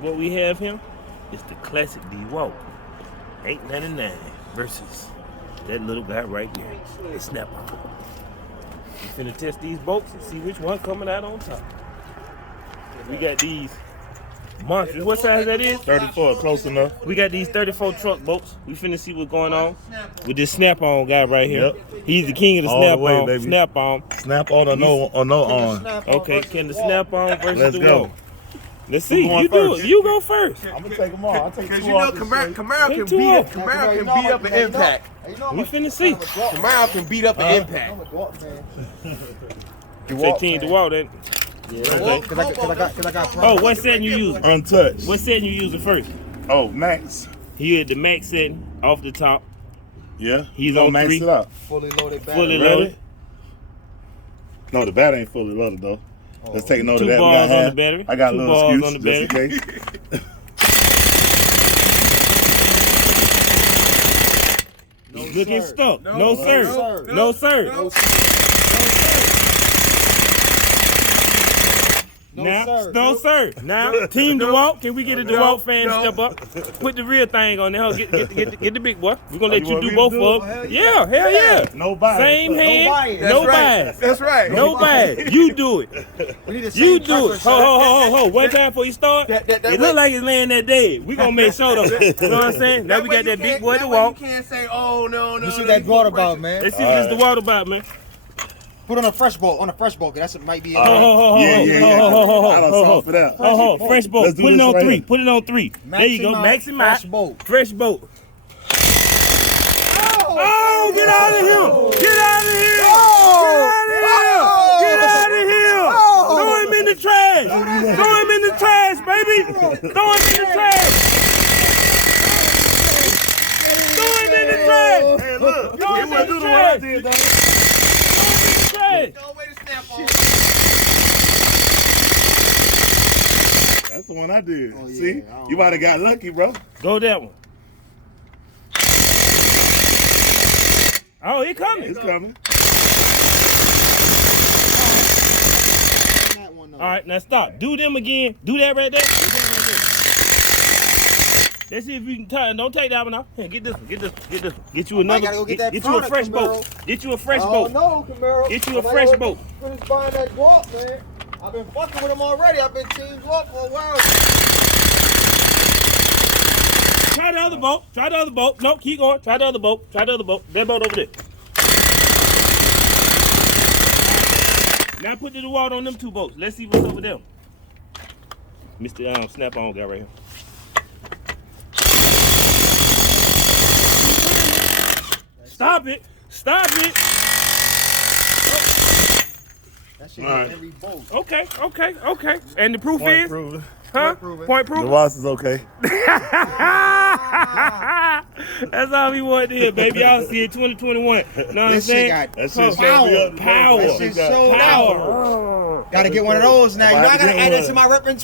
what we have here is the classic Dawalt. $8.99 versus that little guy right there. The snap-on. We finna test these bolts and see which one coming out on top. We got these monsters. What size that is? 34, close enough. We got these 34 truck bolts. We finna see what's going on with this snap-on guy right here. Yep. He's the king of the All the way, snap-on. baby. Snap-on. Snap on or no on. Okay, can the snap-on versus Let's the go. wall? Let's see. Who going You do first? it. You go first. I'm gonna take them all. I'll take Because two you know off this shit. Camaro Take can two beat off. up an impact. We finna see. Camaro can beat up an impact. Say Team Dawalt, then. Okay. Cause I got Oh, what setting you using? Untouched. What setting you using first? Oh, max. He had the max setting off the top. Yeah. He's Gonna on max 3. it up. fully loaded battery. Fully Ready? loaded. No, the battery ain't fully loaded though. Let's take note 2 of that. We bars got on half. the battery. I got a 2 little bars excuse on the just in battery. case. Looking stuck. No, sir. sir. No, No, sir. No, Now, sir. no, sir. Now, Team Dawalt, can we get a Dawalt fan to step up? Put the real thing on there. Huh? Get the big boy. We're going to let you you want do me to both do of it? them. Yeah, hell yeah. No bias. Same hand, bias. no That's right. bias. That's right. No bias. You do it. We need the same You do it. preference, Ho. One time before you start, That it way- look like it's laying there dead. We gonna make sure though. You know what I'm saying? Now we got that big boy to You walk. can't say, oh, no. You see that Dawalt about, man? Let's see what this Dawalt about, man. Put on a fresh bolt. On a fresh bolt, cause that might be. Ho. I done saw for that. Fresh bolt. Let's do Put it this on right 3. here. Put it on 3. There you go. Maximize. Fresh bolt. Fresh bolt. Oh, get out of here! Get out of here! Get out of here! Throw him in the trash! Throw him in the trash, baby! Throw him in the trash! Throw him in the trash! Hey, look. Throw him in the do the what I trash! did, though. Throw him in the trash! No way to snap on. That's the one I did. Oh, yeah. See? You might have got lucky, bro. Go that one. Oh, he coming. It's coming. All right, now stop. Do them again. Do that right there. Let's see if you can tie. Don't take that one off. Here, get this one. Get this one. Get this one. Get you another. gotta go get that you a product, fresh Camaro. boat. Get you a fresh Oh boat. no, Camaro. Get you a fresh boat. Finish buying that Dawalt, man. I've been fucking with him already. I've been Team Dawalt for a while. Try the other boat. Try the other boat. No, keep going. Try the other boat. Try the other boat. That boat over there. Now put the Dawalt on them 2 boats. Let's see what's over there. Mr. Snap-on guy right here. Stop it. Stop it. That shit All right. every bolt. Okay. And the proof Point is? proven. Huh? proven. Point The proof? Ross is okay. That's all we want to hear, baby. Y'all see it 2021. Know what I'm This shit saying? got That shit power. showed me up. Power. That shit showed out. Power. Gotta get one of those now. You know I gotta Get add that one. to my repertoire.